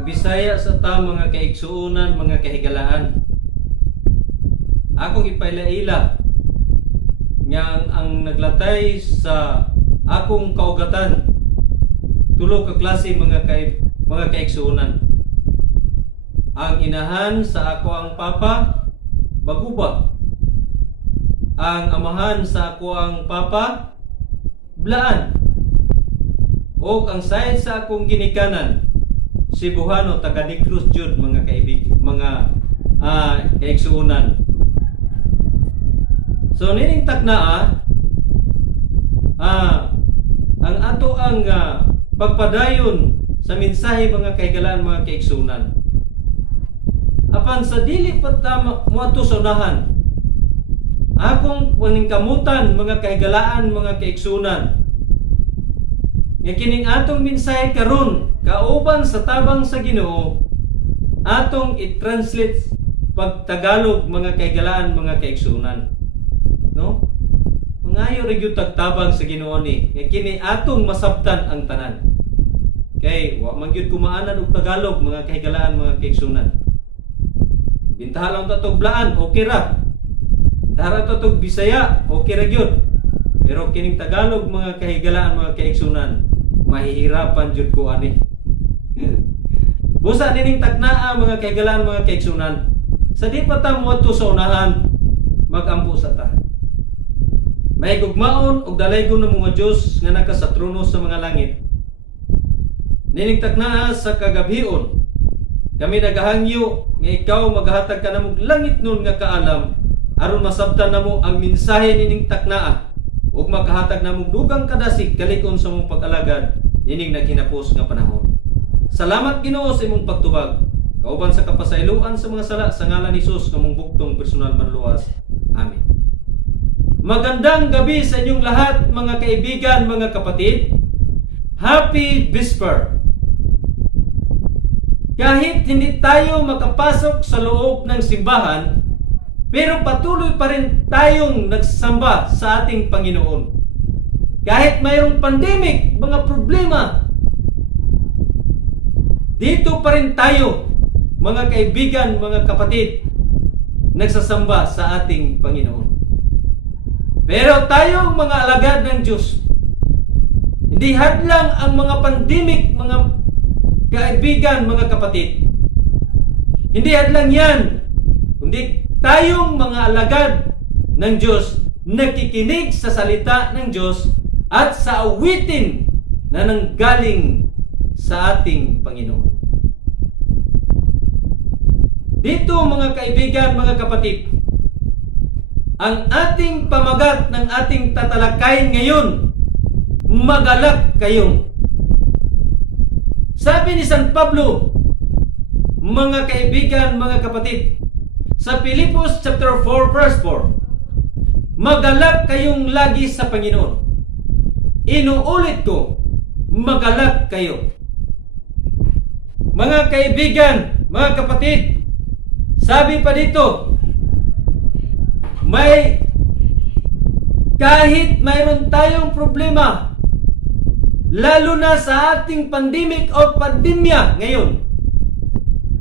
Kag Bisaya sa ta mga kaigsuunan, mga kahigalaan. Akong ipailaila nga ang naglatay sa akong kaugatan tulo ka klase mga kaigsuunan. Ang inahan sa ako ang papa Baguba. Ang amahan sa ako ang papa Blaan. O ang side sa akong ginikanan Cebuano taga Negros jud mga kaibig, mga kaigsuunan. So nining taknaa ang ato ang pagpadayon sa mensahe mga kahigalaan, mga kaigsuunan. Apan sa dili pa ta moadto sa unahan, akong paningkamutan mga kahigalaan, mga kaigsuunan, nga kining atong mensahe karon kauban sa tabang sa Ginoo atong i-translate pag Tagalog mga kahigalaan, mga kaigsuunan. No? Mangayo ra gyud tagtabang sa Ginoo ni nga kini atong masabtan ang tanan. Kay wa man gyud kumaanan og Tagalog mga kahigalaan, mga kaigsuunan. Bintahan lang ta tog Blaan, okay ra. Dara ta tog Bisaya, okay ra gyud. Pero kining Tagalog mga kahigalaan, mga kaigsuunan, mahihirapan jud ko ani. Busa nining taknaa mga kahigalaan, mga kaigsuunan. Sa di pa ta moadto sa unahan, magampo sa ta. May gugmaon og dalaygon ng mga Dios nga naka sa trono sa mga langit. Nining taknaa sa kagabhion, kami nagahangyo nga ikaw maghatag ka namog langit nun nga kaalam aron masabtan namo ang mensahe nining taknaa ug makahatag namog dugang kadasig kalikon sa mong pag-alagad nining naghinapos nga panahon. Salamat Ginoo sa imong pagtubag kauban sa kapasayloan sa mga sala sa ngalan ni Hesus nga mong buktong personal manluwas. Amen. Magandang gabi sa inyong lahat mga kaibigan, mga kapatid. Happy Vesper. Kahit hindi tayo makapasok sa loob ng simbahan, pero patuloy pa rin tayong nagsamba sa ating Panginoon. Kahit mayroong pandemic, mga problema, dito pa rin tayo, mga kaibigan, mga kapatid, nagsasamba sa ating Panginoon. Pero tayong mga alagad ng Diyos, hindi hadlang ang mga pandemic, mga kaibigan, mga kapatid. Hindi hadlang yan, kundi tayong mga alagad ng Diyos, nakikinig sa salita ng Diyos at sa awitin na nanggaling sa ating Panginoon. Dito mga kaibigan, mga kapatid, ang ating pamagat ng ating tatalakayin ngayon, magalak kayo. Sabi ni San Pablo, mga kaibigan, mga kapatid, sa Filipos chapter 4 verse 4, magalak kayong lagi sa Panginoon. Inuulit ko, magalak kayo. Mga kaibigan, mga kapatid, sabi pa dito, kahit mayroon tayong problema, lalo na sa ating pandemic o pandemya ngayon,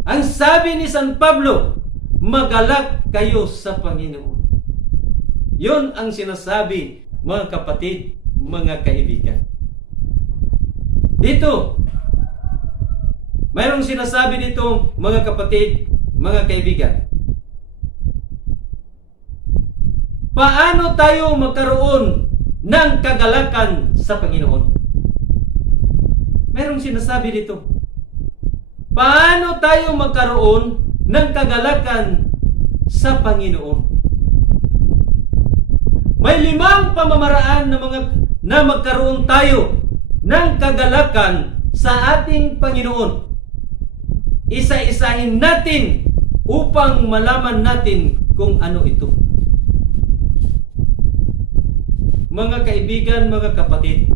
ang sabi ni San Pablo, magalak kayo sa Panginoon. Yun ang sinasabi, mga kapatid, mga kaibigan. Dito, mayroong sinasabi dito, mga kapatid, mga kaibigan. Paano tayo magkaroon ng kagalakan sa Panginoon? Mayroong sinasabi dito. Paano tayo magkaroon ng kagalakan sa Panginoon? May 5 pamamaraan na magkaroon tayo ng kagalakan sa ating Panginoon. Isa-isahin natin upang malaman natin kung ano ito. Mga kaibigan, mga kapatid,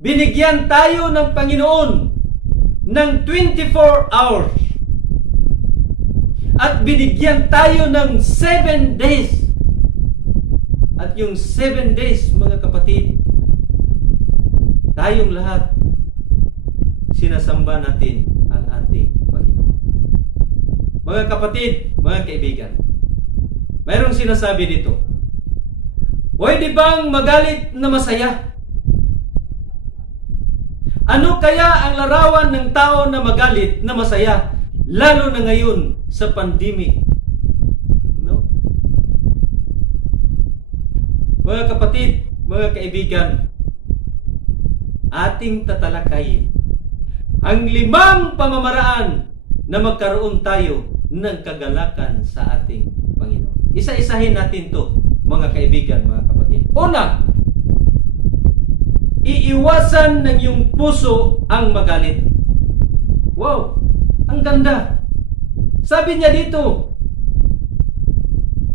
binigyan tayo ng Panginoon ng 24 hours at binigyan tayo ng 7 days. At yung 7 days, mga kapatid, tayong lahat sinasamba natin ang ating Panginoon. Mga kapatid, mga kaibigan, mayroong sinasabi dito, pwede bang magalit na masaya? Ano kaya ang larawan ng tao na magalit na masaya, lalo na ngayon sa pandemic? No? Mga kapatid, mga kaibigan, ating tatalakayin ang 5 pamamaraan na magkaroon tayo ng kagalakan sa ating Panginoon. Isa-isahin natin to, mga kaibigan, mga kapatid. Una, iiwasan ng iyong puso ang magalit. Wow, ang ganda. Sabi niya dito,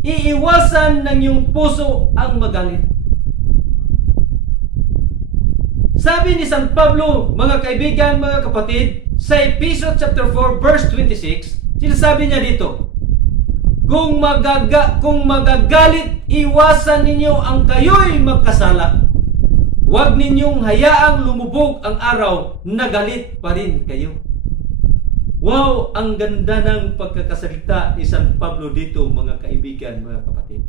iiwasan ng iyong puso ang magalit. Sabi ni San Pablo, mga kaibigan, mga kapatid, sa Ephesians chapter 4 verse 26, sinasabi niya dito, kung magagalit, iwasan ninyo ang kayo'y magkasala. Huwag ninyong hayaang lumubog ang araw na galit pa rin kayo. Wow, ang ganda ng pagkakasalita ni San Pablo dito, mga kaibigan, mga kapatid.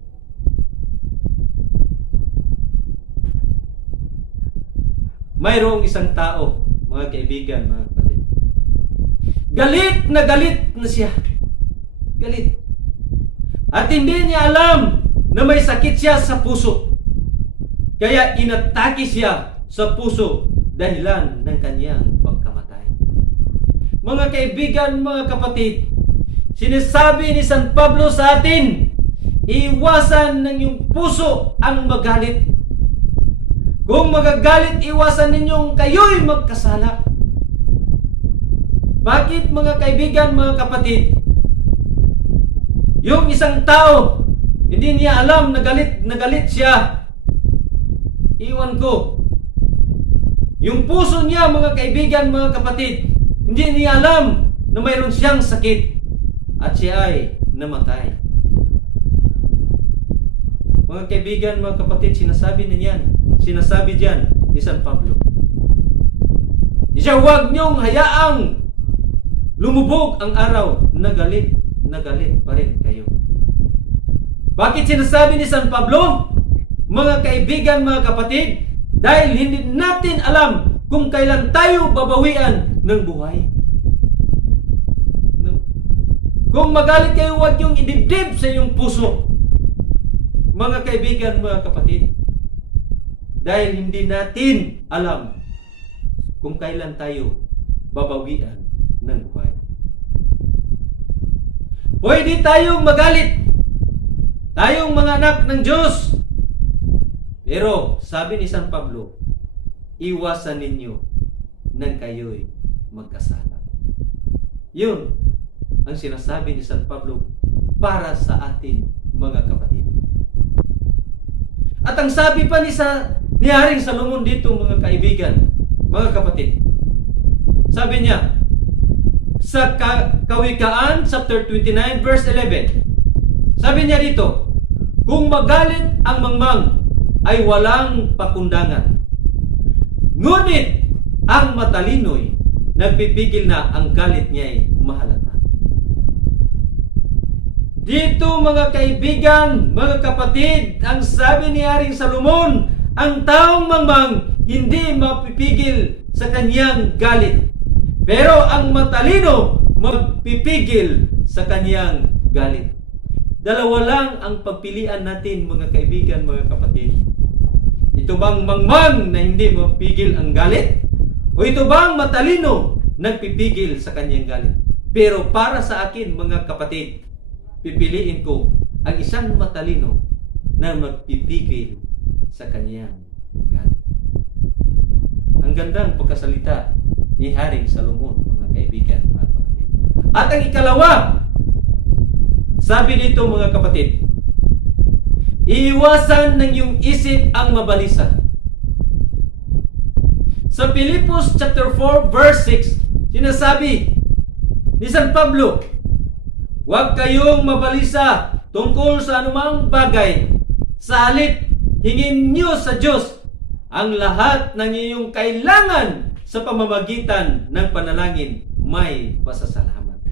Mayroong isang tao, mga kaibigan, mga kapatid. Galit na siya. Galit. At hindi niya alam na may sakit siya sa puso. Kaya inatake siya sa puso dahilan ng kanyang pagkamatay. Mga kaibigan, mga kapatid, sinasabi ni San Pablo sa atin, iwasan ng iyong puso ang magalit. Kung magagalit, iwasan ninyong kayo'y magkasala. Bakit, mga kaibigan, mga kapatid? Yung isang tao, hindi niya alam na galit siya. Iwan ko. Yung puso niya, mga kaibigan, mga kapatid, hindi niya alam na mayroon siyang sakit at siya ay namatay. Mga kaibigan, mga kapatid, sinasabi diyan ni San Pablo. Siya, huwag niyong hayaang lumubog ang araw na galit pa rin kayo. Bakit sinasabi ni San Pablo? Mga kaibigan, mga kapatid, dahil hindi natin alam kung kailan tayo babawian ng buhay. No? Kung magalit kayo, huwag yung idibdib sa iyong puso. Mga kaibigan, mga kapatid, dahil hindi natin alam kung kailan tayo babawian ng buhay. Pwede tayong magalit, tayong mga anak ng Diyos. Pero sabi ni San Pablo, iwasan ninyo nang kayo'y magkasala. Yun ang sinasabi ni San Pablo para sa atin, mga kapatid. At ang sabi pa ni Haring Salomon dito, mga kaibigan, mga kapatid, sabi niya sa Kawikaan chapter 29 verse 11, sabi niya dito, kung magalit ang mangmang ay walang pakundangan, ngunit ang matalino'y nagpipigil na ang galit niya'y mahalata. Dito, mga kaibigan, mga kapatid, ang sabi ni Haring Salomon, ang taong mangmang hindi mapipigil sa kanyang galit, pero ang matalino magpipigil sa kanyang galit. Dalawa lang ang pagpilian natin, mga kaibigan, mga kapatid. Ito bang mangmang na hindi mapigil ang galit? O ito bang matalino nagpipigil sa kanyang galit? Pero para sa akin, mga kapatid, pipiliin ko ang isang matalino na magpipigil sa kanyang galit. Ang gandang pagkasalita ni Haring Salomon, mga kaibigan, mga kapatid. At ang ikalawa, sabi dito, mga kapatid, iiwasan ng iyong isip ang mabalisa. Sa Filipos chapter 4 verse 6, sinasabi ni San Pablo, huwag kayong mabalisa tungkol sa anumang bagay. Sa halip, hingin niyo sa Diyos ang lahat ng iyong kailangan sa pamamagitan ng panalangin may pasasalamat.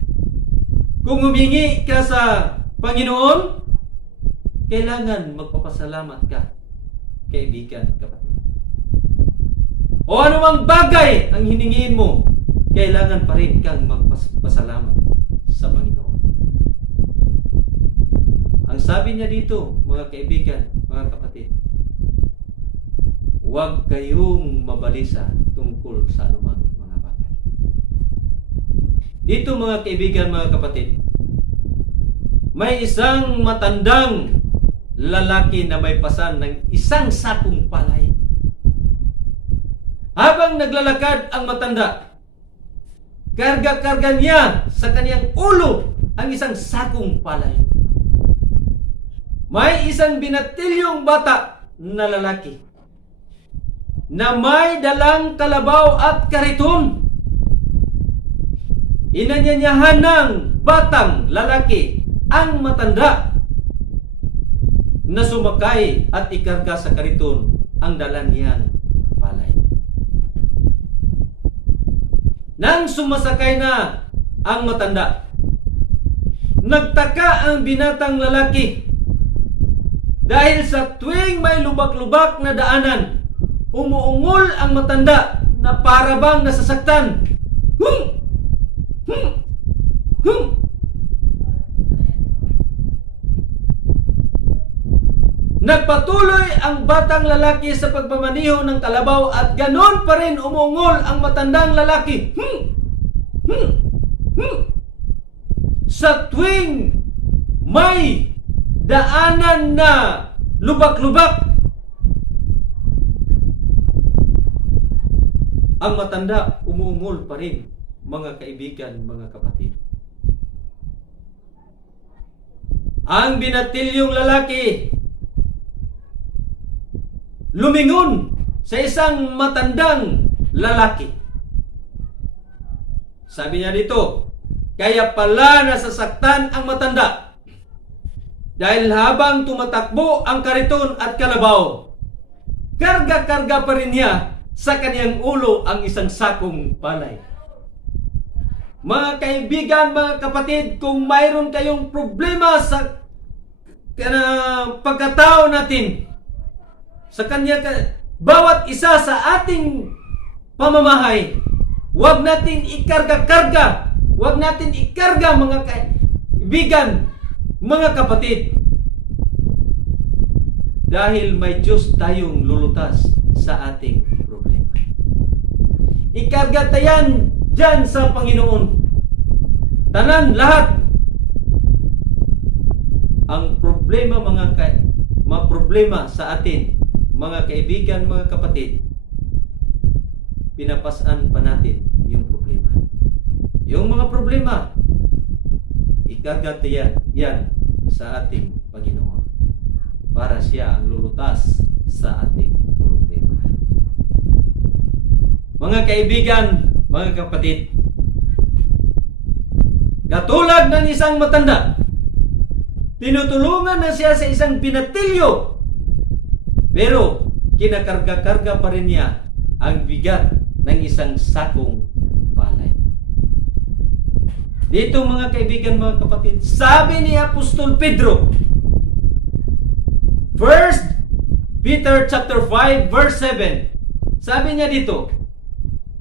Kung humingi ka sa Panginoon, kailangan magpapasalamat ka, kaibigan, kapatid. O anumang bagay ang hiningiin mo, kailangan pa rin kang magpasalamat sa Panginoon. Ang sabi niya dito, mga kaibigan, mga kapatid, huwag kayong mabalisa tungkol sa anumang mga bagay. Dito, mga kaibigan, mga kapatid, may isang matandang lalaki na may pasan ng isang sakong palay. Habang naglalakad ang matanda, karga-karga niya sa kaniyang ulo ang isang sakong palay. May isang binatilyong bata na lalaki na may dalang kalabaw at kariton. Inanyanyahan ng batang lalaki ang matanda na sumakay at ikarga sa kariton ang dala niyang palay. Nang sumasakay na ang matanda, nagtaka ang binatang lalaki dahil sa tuwing may lubak-lubak na daanan, umuungol ang matanda na para bang nasasaktan. Nagpatuloy ang batang lalaki sa pagmamaniho ng kalabaw at ganon pa rin umungol ang matandang lalaki. Sa tuwing may daanan na lubak-lubak, ang matanda umuungol pa rin, mga kaibigan, mga kapatid. Ang binatilyong lalaki lumingon sa isang matandang lalaki. Sabi niya dito, kaya pala nasasaktan ang matanda dahil habang tumatakbo ang kariton at kalabaw, karga-karga pa rin niya sa kaniyang ulo ang isang sakong palay. Mga kaibigan, mga kapatid, kung mayroon kayong problema sa pagkatao natin, sa kanya, bawat isa sa ating pamamahay, huwag natin ikarga-karga, huwag natin ikarga, mga kaibigan, mga kapatid, dahil may Diyos tayong lulutas sa ating problema. Ikarga tayan dyan sa Panginoon. Tanan lahat ang problema, mga problema sa atin, mga kaibigan, mga kapatid, pinapasan pa natin yung problema. Yung mga problema, ikagat yan sa ating Panginoon para siya ang lulutas sa ating problema. Mga kaibigan, mga kapatid, katulad ng isang matanda, tinutulungan na siya sa isang binatilyo, pero kinakarga-karga pa rin niya ang bigat ng isang sakong palay. Dito, mga kaibigan, mga kapatid, sabi ni Apostol Pedro, 1 Peter chapter 5 verse 7, sabi niya dito,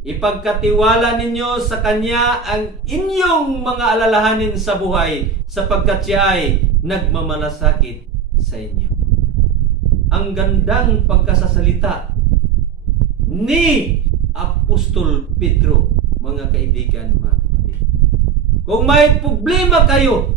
ipagkatiwala ninyo sa Kanya ang inyong mga alalahanin sa buhay, sapagkat siya ay nagmamalasakit sa inyo. Ang gandang pagkasasalita ni Apostol Pedro, mga kaibigan, mga kapatid. Kung may problema kayo,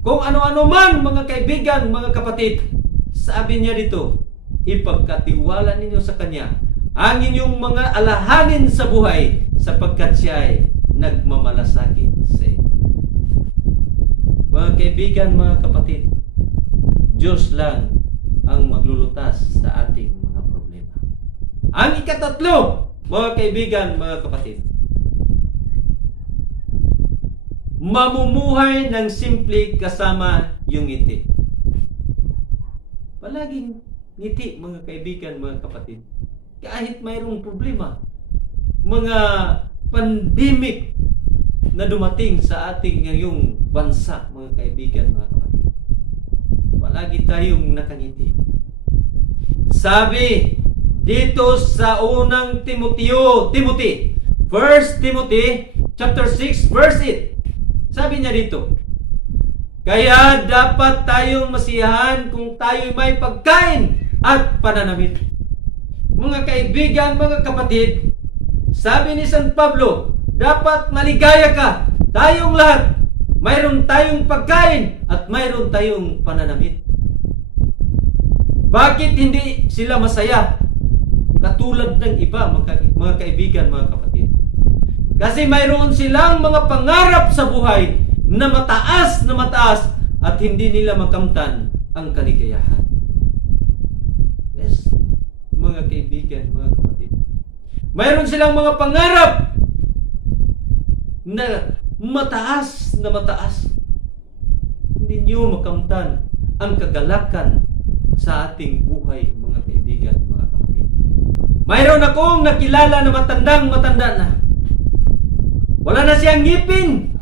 kung ano-ano man, mga kaibigan, mga kapatid, sabi niya dito, ipagkatiwala ninyo sa Kanya ang inyong mga alalahanin sa buhay, sapagkat siya ay nagmamalasakit sa inyo. Mga kaibigan, mga kapatid, Diyos lang ang maglulutas sa ating mga problema. Ang ikatatlo, mga kaibigan, mga kapatid, mamumuhay ng simple kasama yung ngiti. Palaging ngiti, mga kaibigan, mga kapatid. Kahit mayroong problema, mga pandemic na dumating sa ating ngayong bansa, mga kaibigan, mga kapatid. Palagi tayong nakangiti. Sabi dito sa unang Timothy, 1 Timothy chapter 6 verse 8. Sabi niya dito, kaya dapat tayong masiyahan kung tayo'y may pagkain at pananamit. Mga kaibigan, mga kapatid, sabi ni San Pablo, dapat maligaya ka. Tayong lahat, mayroon tayong pagkain at mayroon tayong pananamit. Bakit hindi sila masaya? Katulad ng iba, mga kaibigan, mga kapatid. Kasi mayroon silang mga pangarap sa buhay na mataas at hindi nila makamtan ang kaligayahan. Yes, mga kaibigan, mga kapatid. Mayroon silang mga pangarap na mataas. Hindi niyo makamtan ang kagalakan sa ating buhay, mga kaibigan, mga kapatid. Mayroon akong nakilala na matanda na. Wala na siyang ngipin.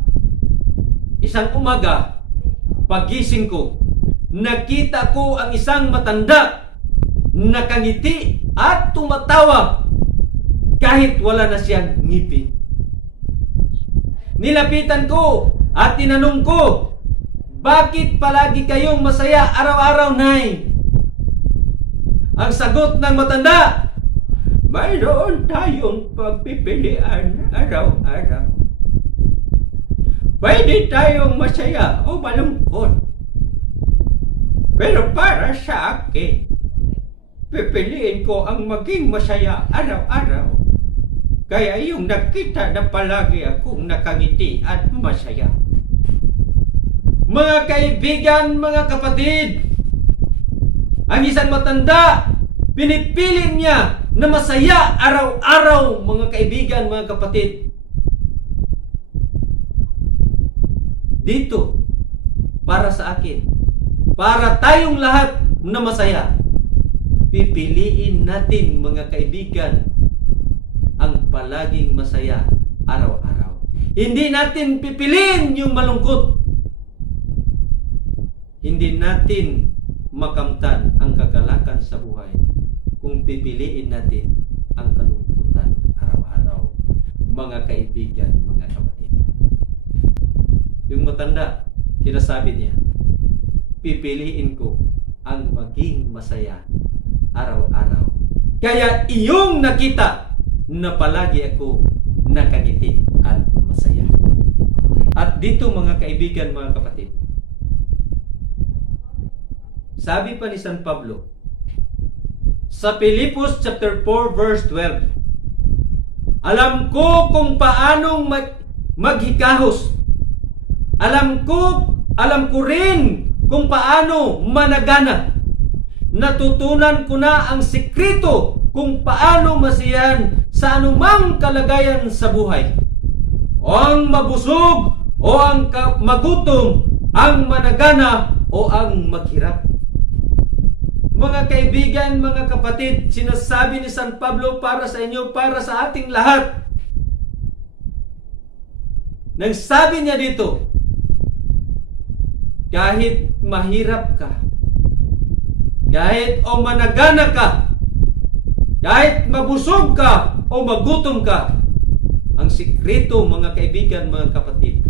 Isang umaga, pagising ko, nakita ko ang isang matanda, nakangiti at tumatawa kahit wala na siyang ngipin. Nilapitan ko at tinanong ko, bakit palagi kayong masaya araw-araw, Nay? Ang sagot ng matanda, mayroon tayong pagpipilian araw-araw. Pwede tayong masaya o malungkot. Pero para sa akin, pipiliin ko ang maging masaya araw-araw. Kaya yung nakita na palagi akong nakangiti at masaya. Mga kaibigan, mga kapatid, ang isang matanda, pinipili niya na masaya araw-araw, mga kaibigan, mga kapatid. Dito, para sa akin, para tayong lahat na masaya, pipiliin natin, mga kaibigan, ang palaging masaya araw-araw. Hindi natin pipiliin yung malungkot. Hindi natin makamtan ang kagalakan sa buhay kung pipiliin natin ang kalungkutan araw-araw, mga kaibigan, mga kapatid. Yung matanda, sinasabi niya, pipiliin ko ang maging masaya araw-araw. Kaya iyong nakita na palagi ako nakangiti at masaya. At dito, mga kaibigan, mga kapatid, sabi pa ni San Pablo sa Filipos chapter 4 verse 12, alam ko kung paanong maghikahos. Alam ko rin kung paano managana. Natutunan ko na ang sikreto kung paano masiyahan sa anumang kalagayan sa buhay. O ang mabusog o ang magutom, ang managana o ang maghirap. Mga kaibigan, mga kapatid, sinasabi ni San Pablo para sa inyo, para sa ating lahat. Nagsabi niya dito, kahit mahirap ka, kahit o managana ka, kahit mabusog ka o magutom ka, ang sikreto, mga kaibigan, mga kapatid,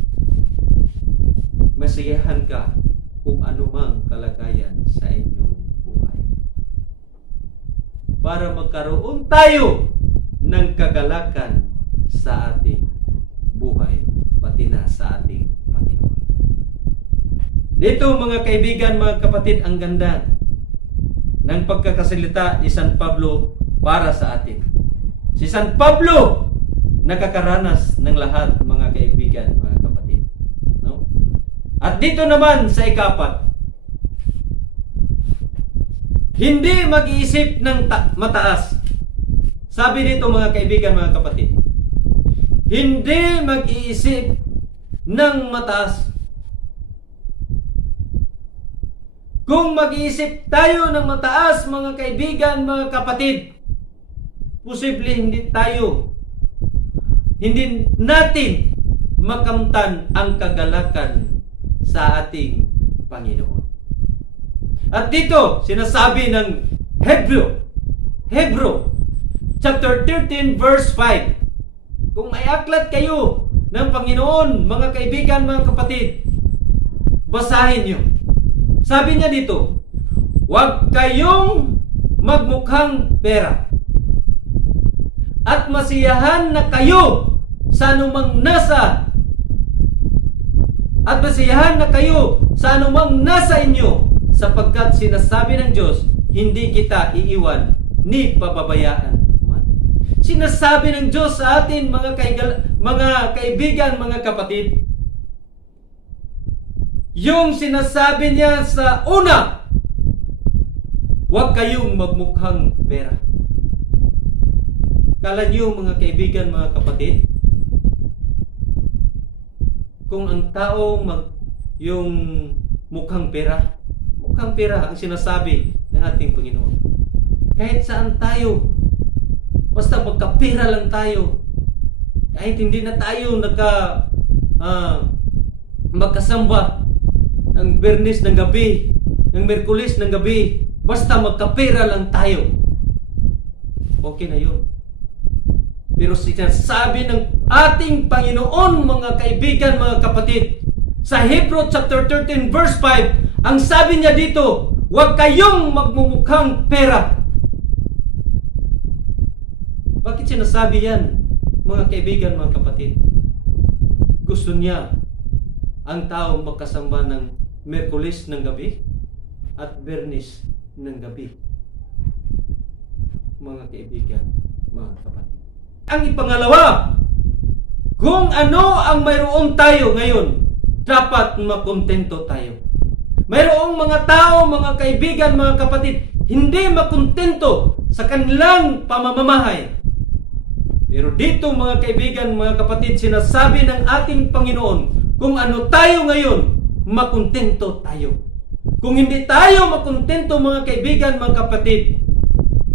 masiyahan ka kung anumang kalagayan sa inyong buhay. Para magkaroon tayo ng kagalakan sa ating buhay, pati na sa ating Panginoon. Dito, mga kaibigan, mga kapatid, ang ganda ng pagkakasalita ni San Pablo para sa atin. Si San Pablo nakakaranas ng lahat, mga kaibigan, mga kapatid. No? At dito naman sa ikapat, hindi mag-iisip ng mataas. Sabi dito, mga kaibigan, mga kapatid, hindi mag-iisip ng mataas. Kung mag-iisip tayo ng mataas, mga kaibigan, mga kapatid, posible hindi natin makamtan ang kagalakan sa ating Panginoon. At dito, sinasabi ng Hebrew, chapter 13, verse 5. Kung may aklat kayo ng Panginoon, mga kaibigan, mga kapatid, basahin nyo. Sabi niya dito, huwag kayong magmukhang pera at masiyahan na kayo sa anumang nasa inyo, sapagkat sinasabi ng Diyos, hindi kita iiwan ni pababayaan man. Sinasabi ng Diyos sa atin, mga kaibigan, mga kapatid, yung sinasabi niya sa una, huwag kayong magmukhang pera. Kala niyo, mga kaibigan, mga kapatid, kung ang tao yung mukhang pera ang sinasabi ng ating Panginoon. Kahit saan tayo, basta magkapera lang tayo, kahit hindi na tayo magkasamba ng Biyernes ng gabi, ng Miyerkules ng gabi, basta magkapera lang tayo, okay na yun. Pero sinasabi ng ating Panginoon, mga kaibigan, mga kapatid, sa Hebrew chapter 13 verse 5, ang sabi niya dito, huwag kayong magmumukhang pera. Bakit sinasabi yan, mga kaibigan, mga kapatid? Gusto niya ang tao magkasamba ng Miyerkules ng gabi at Biyernes ng gabi. Mga kaibigan, mga kapatid. Ang ipangalawa, kung ano ang mayroon tayo ngayon, dapat makontento tayo. Mayroong mga tao, mga kaibigan, mga kapatid, hindi makontento sa kanilang pamamamahay. Pero dito, mga kaibigan, mga kapatid, sinasabi ng ating Panginoon, kung ano tayo ngayon, makontento tayo. Kung hindi tayo makontento, mga kaibigan, mga kapatid,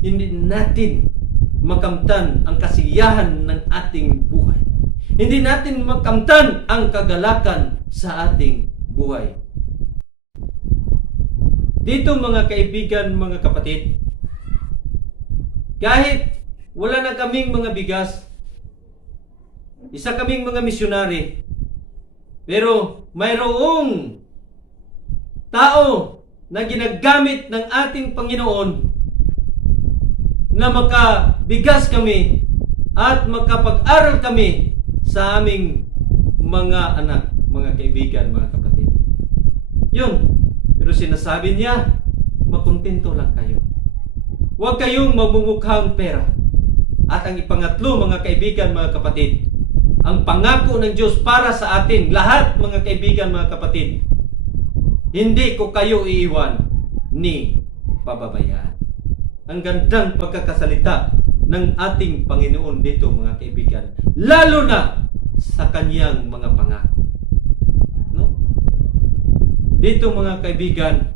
hindi natin makamtan ang kasiyahan ng ating buhay. Hindi natin makamtan ang kagalakan sa ating buhay. Dito, mga kaibigan, mga kapatid, kahit wala na kaming mga bigas, isa kaming mga misyonary, pero mayroong tao na ginagamit ng ating Panginoon na makabigas kami at makapag-aral kami sa aming mga anak, mga kaibigan, mga kapatid. Yun. Pero sinasabi niya, makontento lang kayo. Huwag kayong mamumukhang pera. At ang ipangatlo, mga kaibigan, mga kapatid, ang pangako ng Diyos para sa atin, lahat, mga kaibigan, mga kapatid, hindi ko kayo iiwan ni pababayaan. Ang gandang pagkakasalita ng ating Panginoon dito, mga kaibigan, lalo na sa kanyang mga pangako. No? Dito, mga kaibigan,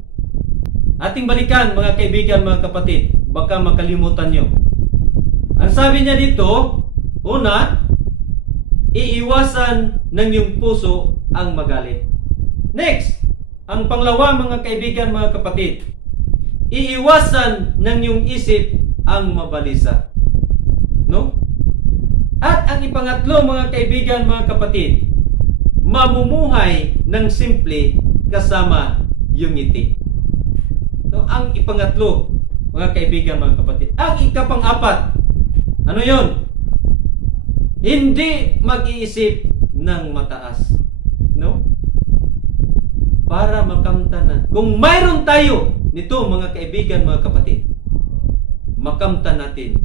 ating balikan, mga kaibigan, mga kapatid, baka makalimutan nyo. Ang sabi niya dito, una, iiwasan ng iyong puso ang magalit. Next, ang panglawa, mga kaibigan, mga kapatid, iiwasan ng iyong isip ang mabalisa. No? At ang ipangatlo, mga kaibigan, mga kapatid, mamumuhay ng simple kasama yung ngiti. So, ang ipangatlo, mga kaibigan, mga kapatid. Ang ikapang-apat, ano yon? Hindi mag-iisip ng mataas. No? Para makamtanan. Kung mayroon tayo nito, mga kaibigan, mga kapatid, makamtan natin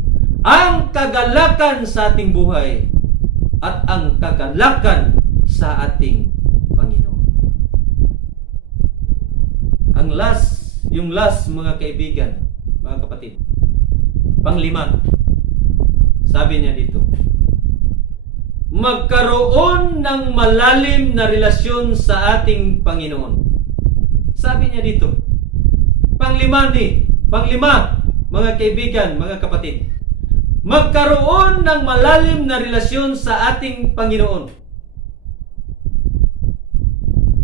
ang kagalakan sa ating buhay at ang kagalakan sa ating Panginoon. Yung last, mga kaibigan, mga kapatid, panglima, sabi niya dito, magkaroon ng malalim na relasyon sa ating Panginoon. Sabi niya dito, panglima, mga kaibigan, mga kapatid, magkaroon ng malalim na relasyon sa ating Panginoon.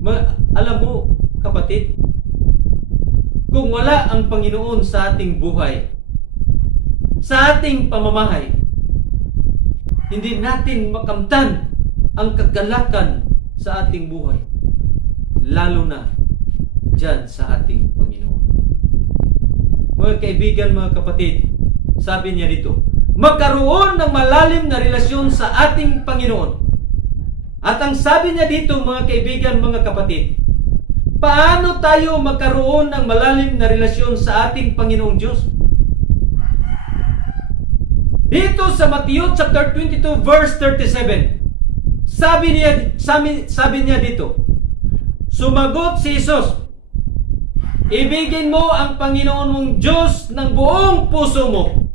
Alam mo, kapatid, kung wala ang Panginoon sa ating buhay, sa ating pamamahay, hindi natin makamtan ang kagalakan sa ating buhay, lalo na dyan sa ating Panginoon. Mga kaibigan, mga kapatid, sabi niya dito, magkaroon ng malalim na relasyon sa ating Panginoon. At ang sabi niya dito, mga kaibigan, mga kapatid, paano tayo magkaroon ng malalim na relasyon sa ating Panginoong Diyos? Dito sa Matthew chapter 22 verse 37, sabi niya dito, sumagot si Jesus, ibigin mo ang Panginoon mong Diyos ng buong puso mo,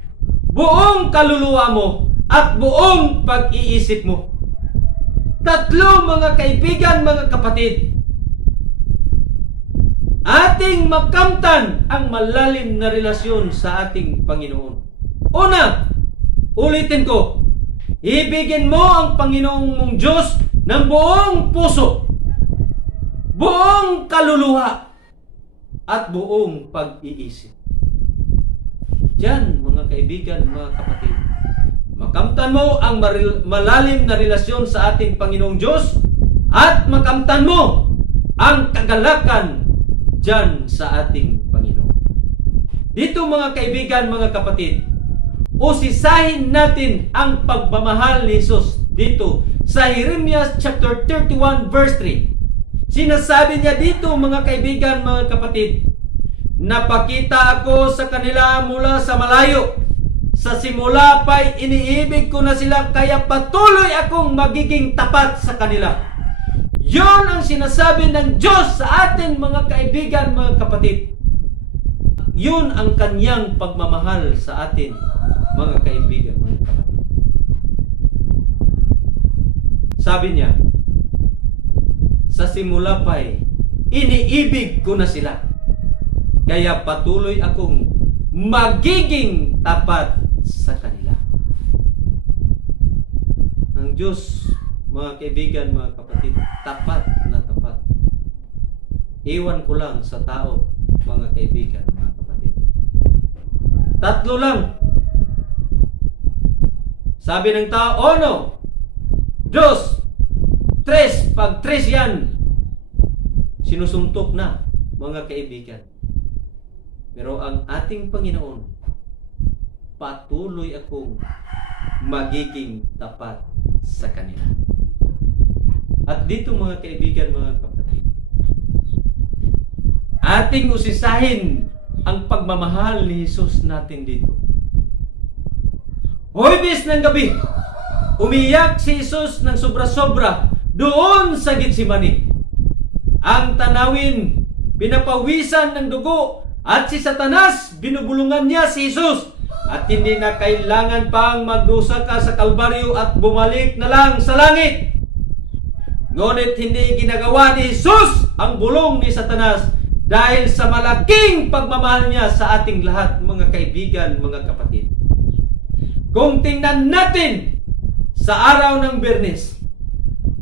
buong kaluluwa mo, at buong pag-iisip mo. Tatlo, mga kaibigan, mga kapatid, ating makamtan ang malalim na relasyon sa ating Panginoon. Una, ulitin ko, ibigin mo ang Panginoong mong Diyos ng buong puso, buong kaluluwa, at buong pag-iisip. Diyan, mga kaibigan, mga kapatid, makamtan mo ang malalim na relasyon sa ating Panginoong Diyos at makamtan mo ang kagalakan diyan sa ating Panginoon. Dito, mga kaibigan, mga kapatid, usisahin natin ang pagmamahal ni Jesus dito sa Jeremiah chapter 31 verse 3. Sinasabi niya dito, mga kaibigan, mga kapatid, napakita ako sa kanila mula sa malayo. Sa simula pa'y iniibig ko na sila, kaya patuloy akong magiging tapat sa kanila. Yon ang sinasabi ng Diyos sa atin, mga kaibigan, mga kapatid. Yun ang kanyang pagmamahal sa atin, mga kaibigan, mga kapatid. Sabi niya, sa simula pa'y iniibig ko na sila, kaya patuloy akong magiging tapat sa kanila. Ang Diyos, mga kaibigan, mga kapatid, tapat na tapat. Iwan ko lang sa tao, mga kaibigan, mga kapatid. Tatlo lang. Sabi ng tao, no, Diyos, tres, pag tres yan, sinusuntok na, mga kaibigan. Pero ang ating Panginoon, patuloy akong magiging tapat sa kanila. At dito, mga kaibigan, mga kapatid, ating usisahin ang pagmamahal ni Jesus natin dito. Huwebes ng gabi, umiyak si Jesus ng sobra-sobra doon sa Getsemani. Ang tanawin, pinapawisan ng dugo, at si Satanas, binubulungan niya si Jesus. At hindi na kailangan pang magdusa ka sa Kalbaryo at bumalik na lang sa langit. Ngunit hindi ginagawa ni Jesus ang bulong ni Satanas dahil sa malaking pagmamahal niya sa ating lahat, mga kaibigan, mga kapatid. Kung tingnan natin sa araw ng Biyernes,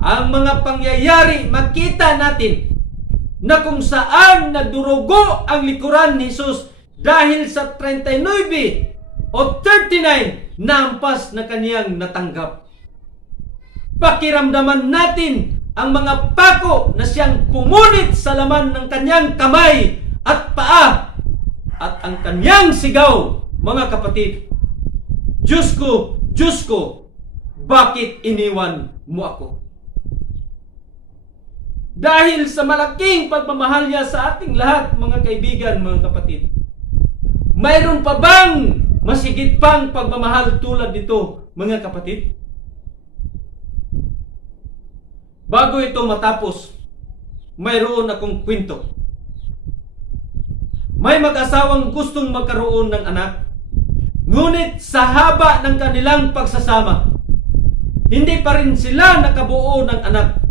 ang mga pangyayari, makita natin na kung saan nagdurugo ang likuran ni Jesus dahil sa 39 o 39 na ampas na kaniyang natanggap. Pakiramdaman natin ang mga pako na siyang pumunit sa laman ng kaniyang kamay at paa at ang kaniyang sigaw, mga kapatid, Diyos ko, bakit iniwan mo ako? Dahil sa malaking pagmamahal niya sa ating lahat, mga kaibigan, mga kapatid, mayroon pa bang masigit pang pagmamahal tulad nito, mga kapatid? Bago ito matapos, mayroon akong kwento. May mag-asawang gustong magkaroon ng anak, ngunit sa haba ng kanilang pagsasama, hindi pa rin sila nakabuo ng anak.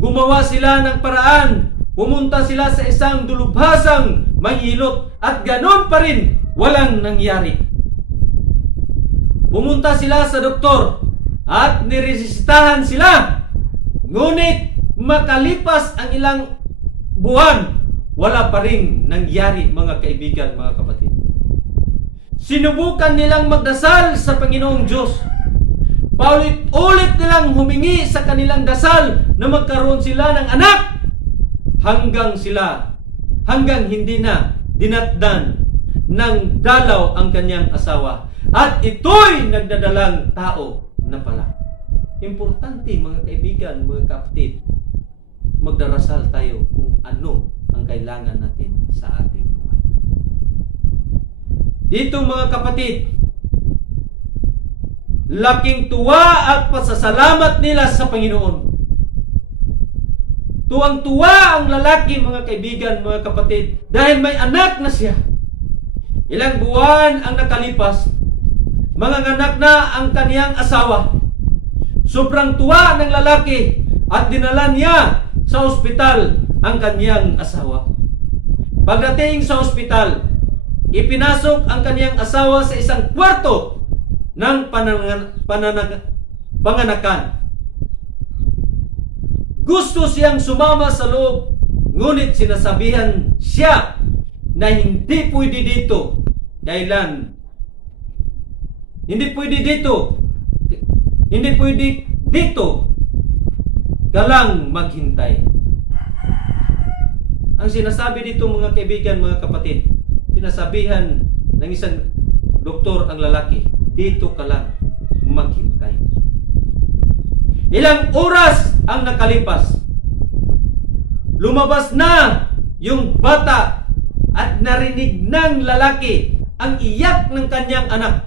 Gumawa sila ng paraan, pumunta sila sa isang dulubhasang mangilot at ganon pa rin walang nangyari. Pumunta sila sa doktor at niresitahan sila, ngunit makalipas ang ilang buwan, wala pa rin nangyari, mga kaibigan, mga kapatid. Sinubukan nilang magdasal sa Panginoong Diyos. Paulit-ulit nilang humingi sa kanilang dasal na magkaroon sila ng anak, hanggang hindi na dinatdan ng dalaw ang kanyang asawa. At ito'y nagdadalang tao na pala. Importante, mga kaibigan, mga kapatid, magdarasal tayo kung ano ang kailangan natin sa ating buhay. Dito, mga kapatid, laking tuwa at pasasalamat nila sa Panginoon. Tuwang-tuwa ang lalaki, mga kaibigan, mga kapatid, dahil may anak na siya. Ilang buwan ang nakalipas, manganganak na ang kaniyang asawa. Sobrang tuwa ng lalaki at dinala niya sa ospital ang kaniyang asawa. Pagdating sa ospital, ipinasok ang kaniyang asawa sa isang kwarto ng panganakan. Gusto siyang sumama sa loob, ngunit sinasabihan siya na hindi pwede dito. Kailan? Hindi pwede dito. Hindi pwede dito. Ka lang maghintay. Ang sinasabi dito, mga kaibigan, mga kapatid, sinasabihan ng isang doktor ang lalaki, dito ka lang maghintay. Ilang oras ang nakalipas. Lumabas na yung bata at narinig ng lalaki ang iyak ng kanyang anak.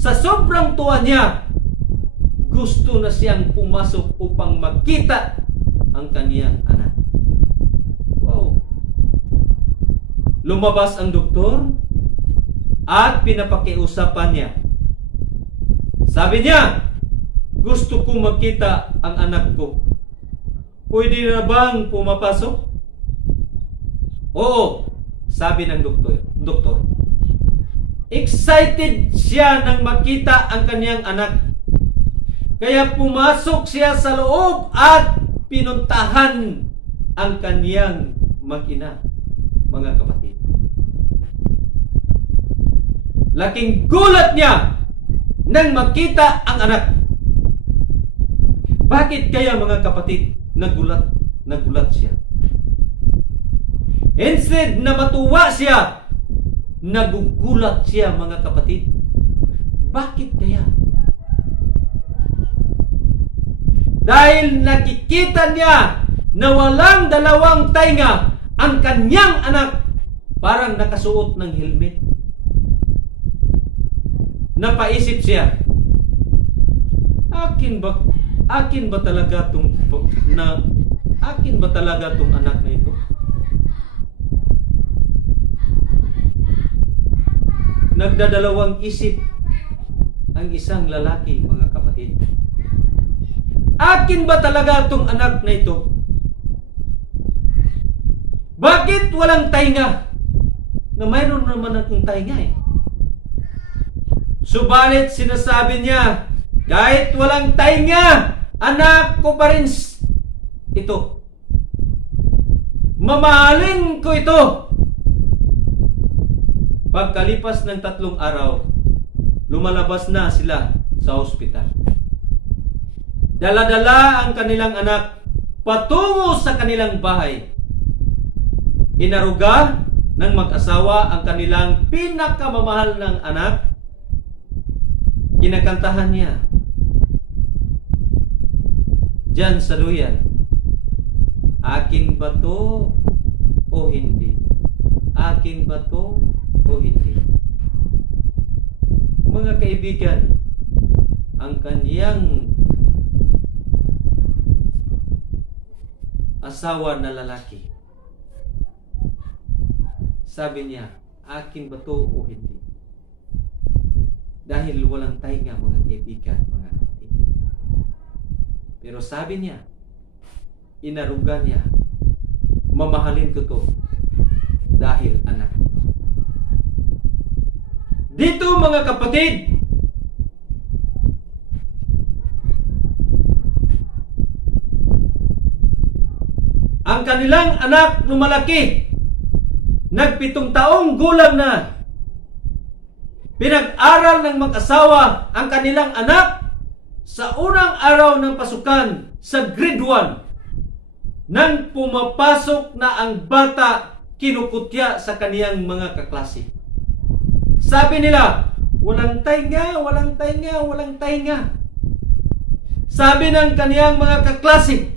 Sa sobrang tuwa niya, gusto na siyang pumasok upang makita ang kaniyang anak. Wow! Lumabas ang doktor at pinapakiusapan niya. Sabi niya, gusto kong makita ang anak ko. Pwede na bang pumapasok? Oo, sabi ng doktor. Excited siya nang makita ang kaniyang anak. Kaya pumasok siya sa loob at pinuntahan ang kaniyang mag-ina, mga kapatid. Laking gulat niya nang makita ang anak. Bakit kaya, mga kapatid, nagulat siya? Instead na matuwa siya, nagugulat siya, mga kapatid. Bakit kaya? Dahil nakikita niya na walang dalawang tainga ang kanyang anak, parang nakasuot ng helmet. Napaisip siya, akin ba talaga tong anak na ito? Nagdadalawang isip ang isang lalaki, mga kapatid. Akin ba talaga tong anak na ito? Bakit walang tainga? Na mayroon naman akong tainga eh. Subalit sinasabi niya, kahit walang tainga, anak ko pa rin ito. Mamahalin ko ito. Pagkalipas ng 3 araw, lumalabas na sila sa ospital. Dala-dala ang kanilang anak patungo sa kanilang bahay. Inaruga ng mag-asawa ang kanilang pinakamamahal ng anak. Kinakantahan niya diyan sa duyan, akin ba to o hindi? Akin ba to o hindi? Mga kaibigan, ang kaniyang asawa na lalaki, sabi niya, akin ba to o hindi? Dahil walang tainga, mga kaibigan, mga kapatid. Pero sabi niya, inaruga niya, mamahalin ko to dahil anak ko to. Dito, mga kapatid, ang kanilang anak lumalaki, nagpitong taong gulang na. Pinag-aral ng mag-asawa ang kanilang anak sa unang araw ng pasukan sa grade 1. Nang pumapasok na ang bata, kinukutya sa kaniyang mga kaklase. Sabi nila, walang tainga, walang tainga, walang tainga. Sabi ng kaniyang mga kaklase,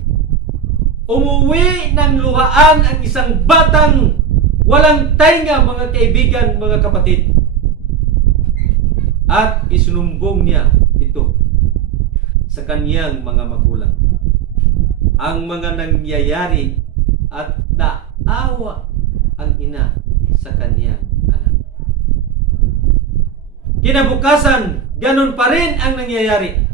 umuwi ng luhaan ang isang batang walang tainga, mga kaibigan, mga kapatid. At isinumbong niya ito sa kaniyang mga magulang. Ang mga nangyayari at naawa ang ina sa kaniyang anak. Kinabukasan, ganun pa rin ang nangyayari.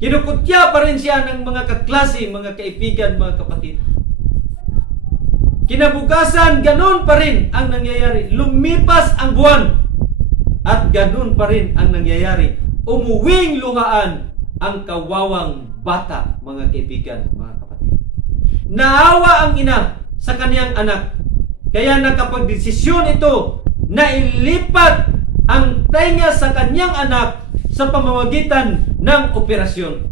Kinukutya pa rin siya ng mga kaklase, mga kaibigan, mga kapatid. Kinabukasan, ganun pa rin ang nangyayari. Lumipas ang buwan at ganun pa rin ang nangyayari. Umuwing luhaan ang kawawang bata, mga kaibigan, mga kapatid. Naawa ang ina sa kaniyang anak. Kaya nakapagdesisyon ito na ilipat ang tainga sa kaniyang anak sa pamamagitan ng operasyon.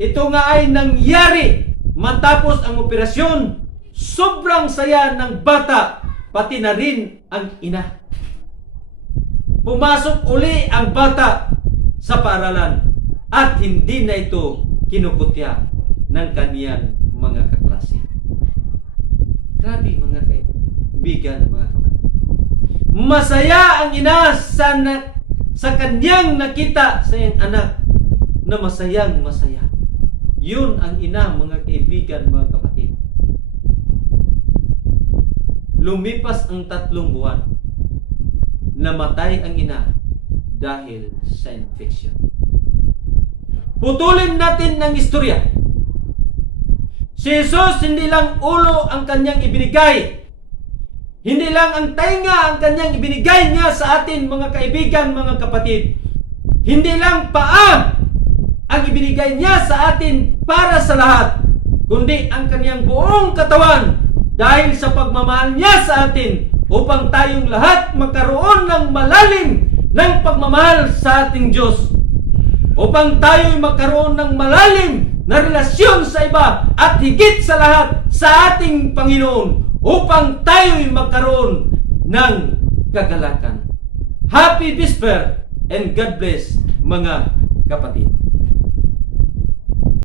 Ito nga ay nangyari matapos ang operasyon. Sobrang saya ng bata, pati na rin ang ina. Pumasok uli ang bata sa paaralan at hindi na ito kinukutya ng kaniyang mga kaklase. Grabe, mga kaibigan, mga kapatid. Masaya ang ina sa kanyang nakita sa iyang anak na masayang masaya. Yun ang ina, mga kaibigan, mga kapatid. Lumipas ang 3 buwan. Namatay ang ina dahil sa infection. Putulin natin ng istorya. Si Jesus hindi lang ulo ang kanyang ibinigay. Hindi lang ang tainga ang kanyang ibinigay niya sa atin, mga kaibigan, mga kapatid. Hindi lang paa ang ibinigay niya sa atin para sa lahat, kundi ang kanyang buong katawan dahil sa pagmamahal niya sa atin upang tayong lahat magkaroon ng malalim ng pagmamahal sa ating Diyos. Upang tayo'y magkaroon ng malalim na relasyon sa iba at higit sa lahat sa ating Panginoon upang tayo'y magkaroon ng kagalakan. Happy Vesper and God bless, mga kapatid.